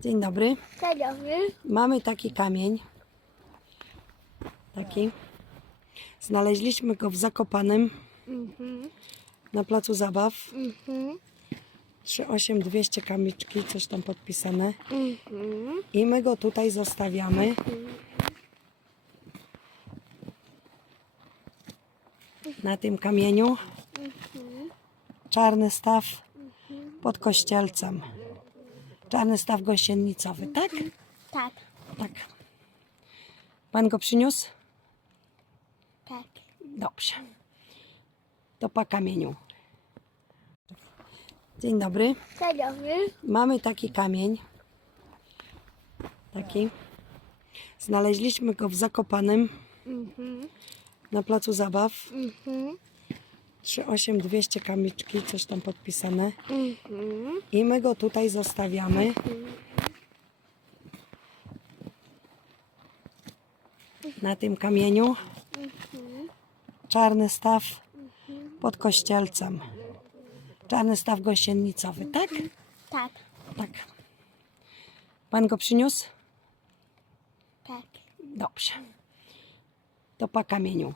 Dzień dobry. Dzień dobry. Mamy taki kamień. Taki. Znaleźliśmy go w Zakopanem Mhm. na placu zabaw. Mhm. 38200 kamiczki, coś tam podpisane. Mhm. I my go tutaj zostawiamy. Na tym kamieniu. Czarny staw pod kościelcem. Czarny staw gościennicowy, tak? Tak, Tak. Pan go przyniósł? tak. Dobrze. To po kamieniu. Dzień dobry. Dzień dobry. Mamy taki kamień. Taki. Znaleźliśmy go w Zakopanem Mhm. na placu zabaw. Mhm. 38200 kamiczki, coś tam podpisane. Mhm. I my go tutaj zostawiamy. Na tym kamieniu. Czarny staw pod kościelcem. Czarny staw gościennicowy, tak? Tak, Tak. Pan go przyniósł? tak. Dobrze. To po kamieniu.